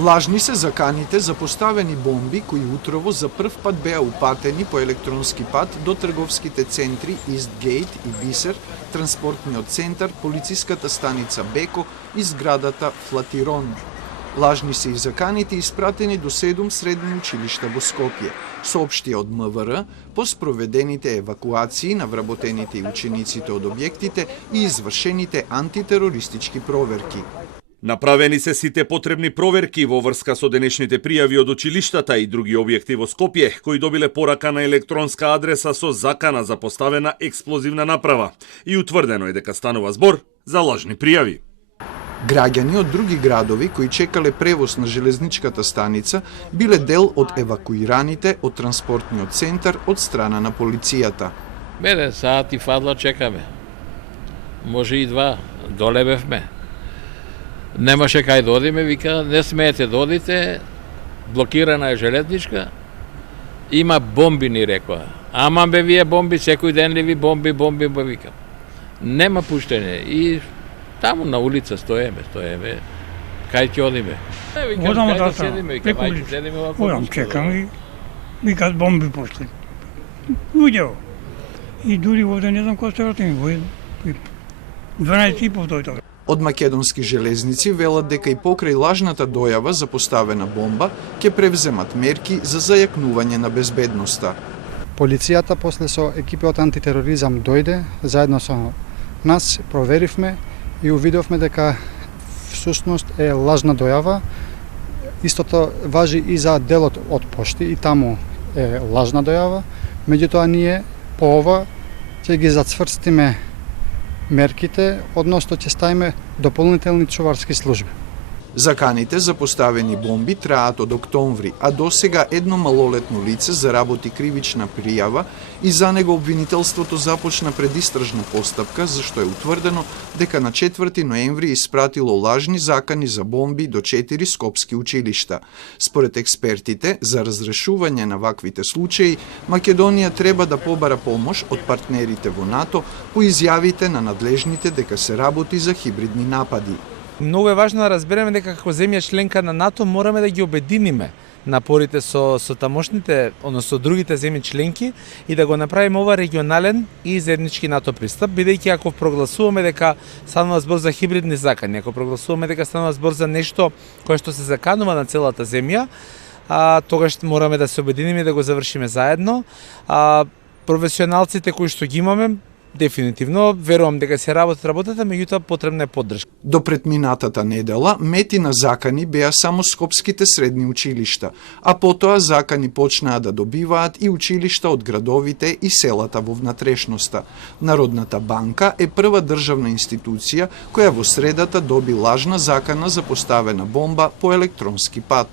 Лажни се заканите за поставени бомби кои утрово за прв пат беа упатени по електронски пат до трговските центри Истгейт и Бисер, транспортниот центар, полициската станица Беко и зградата Флатирон. Лажни се и заканите испратени до 7 средни училишта во Скопје, соопштија од МВР по спроведените евакуации на вработените и учениците од објектите и извршените антитерористички проверки. Направени се сите потребни проверки во врска со денешните пријави од училиштата и други објекти во Скопје, кои добиле порака на електронска адреса со закана за поставена експлозивна направа и утврдено е дека станува збор за лажни пријави. Граѓани од други градови кои чекале превоз на железничката станица биле дел од евакуираните од транспортниот центар од страна на полицијата. Мене саат и фадла чекаме. Може и 2, долебевме. Немаше кај да одиме, вика, не смеете да одите, блокирана е железничка, има бомби, ни рекоа. Ама бе вие бомби, секој ден ли ви бомби, вика. Нема пуштење и таму на улица стоеме, кај ќе одиме? Одам од преку улица, одам, чекам и викат бомби пуштени. Луѓе, и дури овде не знам кој се вратим, 12:30 дојдов. Од македонски железници велат дека и покрај лажната дојава за поставена бомба ќе превземат мерки за зајакнување на безбедноста. Полицијата после со екипи од антитероризам дојде, заедно со нас проверивме и увидовме дека всушност е лажна дојава. Истото важи и за делот од пошти, и таму е лажна дојава. Меѓутоа ние по ова ќе ги зацврстиме мерките, односно ќе ставиме дополнителни чуварски служби. Заканите за поставени бомби траат од октомври, а досега едно малолетно лице заработи кривична пријава и за него обвинителството започна предистражна постапка, зашто е утврдено дека на 4 ноември испратило лажни закани за бомби до 4 скопски училишта. Според експертите, за разрешување на ваквите случаи, Македонија треба да побара помош од партнерите во НАТО по изјавите на надлежните дека се работи за хибридни напади. Многу е важно да разбереме дека како земја членка на НАТО мораме да ги обединиме напорите со тамошните, односно другите земји членки и да го направиме ова регионален и заеднички НАТО пристап, бидејќи ако прогласуваме дека станува збор за хибридни закани, ако прогласуваме дека станува збор за нешто кое што се заканува на целата земја, тогаш мораме да се обединиме и да го завршиме заедно. Професионалците кои што ги имаме, дефинитивно верувам дека се работат, меѓутоа потребна е поддршка. До претминатата недела мети на закани беа само скопските средни училишта, а потоа закани почнаа да добиваат и училишта од градовите и селата во внатрешноста. Народната банка е прва државна институција која во средата доби лажна закана за поставена бомба по електронски пат.